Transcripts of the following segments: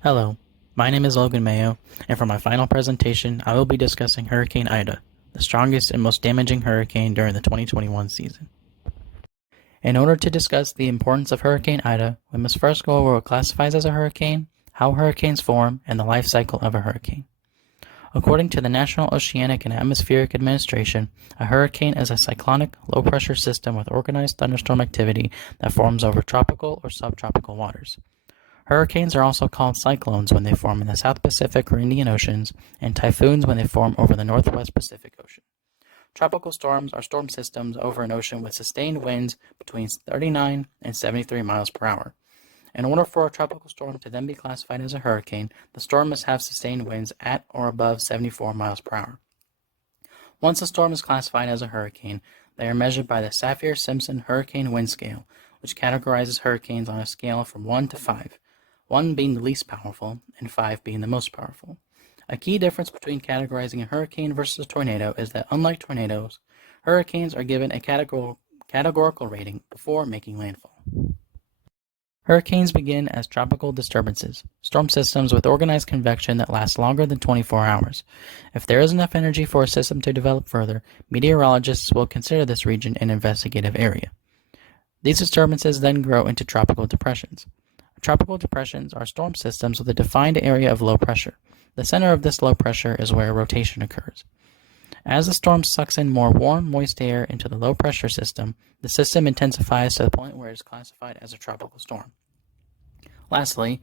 Hello, my name is Logan Mayo, and for my final presentation, I will be discussing Hurricane Ida, the strongest and most damaging hurricane during the 2021 season. In order to discuss the importance of Hurricane Ida, we must first go over what classifies as a hurricane, how hurricanes form, and the life cycle of a hurricane. According to the National Oceanic and Atmospheric Administration, a hurricane is a cyclonic, low-pressure system with organized thunderstorm activity that forms over tropical or subtropical waters. Hurricanes are also called cyclones when they form in the South Pacific or Indian Oceans, and typhoons when they form over the Northwest Pacific Ocean. Tropical storms are storm systems over an ocean with sustained winds between 39 and 73 miles per hour. In order for a tropical storm to then be classified as a hurricane, the storm must have sustained winds at or above 74 miles per hour. Once a storm is classified as a hurricane, they are measured by the Saffir-Simpson Hurricane Wind Scale, which categorizes hurricanes on a scale from 1 to 5, 1 being the least powerful and 5 being the most powerful. A key difference between categorizing a hurricane versus a tornado is that, unlike tornadoes, hurricanes are given a categorical rating before making landfall. Hurricanes begin as tropical disturbances, storm systems with organized convection that last longer than 24 hours. If there is enough energy for a system to develop further, meteorologists will consider this region an investigative area. These disturbances then grow into tropical depressions. Tropical depressions are storm systems with a defined area of low pressure. The center of this low pressure is where rotation occurs. As the storm sucks in more warm, moist air into the low pressure system, the system intensifies to the point where it is classified as a tropical storm. Lastly,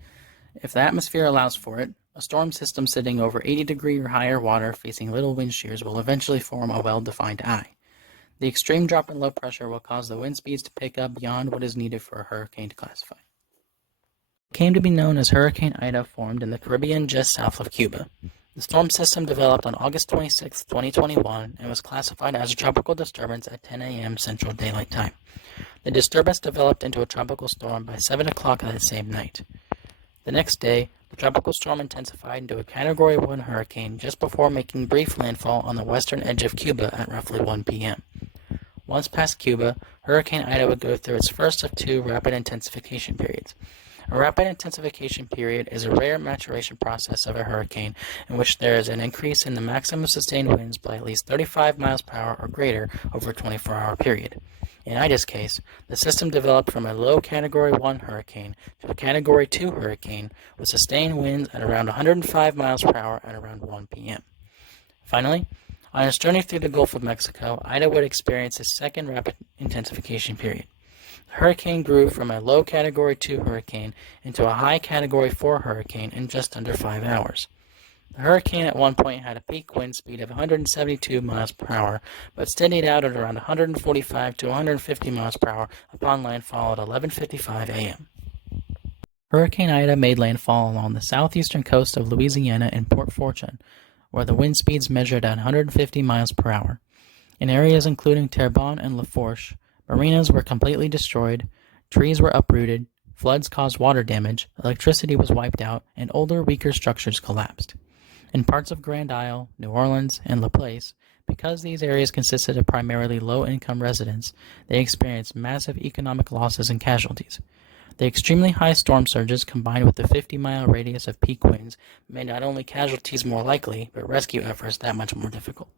if the atmosphere allows for it, a storm system sitting over 80-degree or higher water facing little wind shears will eventually form a well-defined eye. The extreme drop in low pressure will cause the wind speeds to pick up beyond what is needed for a hurricane to classify. It came to be known as Hurricane Ida formed in the Caribbean just south of Cuba. The storm system developed on August 26, 2021, and was classified as a tropical disturbance at 10 a.m. Central Daylight Time. The disturbance developed into a tropical storm by 7 o'clock that same night. The next day, the tropical storm intensified into a Category 1 hurricane just before making brief landfall on the western edge of Cuba at roughly 1 p.m. Once past Cuba, Hurricane Ida would go through its first of two rapid intensification periods. A rapid intensification period is a rare maturation process of a hurricane in which there is an increase in the maximum sustained winds by at least 35 miles per hour or greater over a 24-hour period. In Ida's case, the system developed from a low Category 1 hurricane to a Category 2 hurricane with sustained winds at around 105 miles per hour at around 1 p.m. Finally, on its journey through the Gulf of Mexico, Ida would experience its second rapid intensification period. The hurricane grew from a low Category 2 hurricane into a high Category 4 hurricane in just under 5 hours. The hurricane at one point had a peak wind speed of 172 miles per hour, but steadied out at around 145 to 150 miles per hour upon landfall at 11:55 a.m. Hurricane Ida made landfall along the southeastern coast of Louisiana in Port Fortune, where the wind speeds measured at 150 miles per hour. In areas including Terrebonne and Lafourche, marinas were completely destroyed, trees were uprooted, floods caused water damage, electricity was wiped out, and older, weaker structures collapsed. In parts of Grand Isle, New Orleans, and Laplace, because these areas consisted of primarily low-income residents, they experienced massive economic losses and casualties. The extremely high storm surges combined with the 50-mile radius of peak winds made not only casualties more likely, but rescue efforts that much more difficult.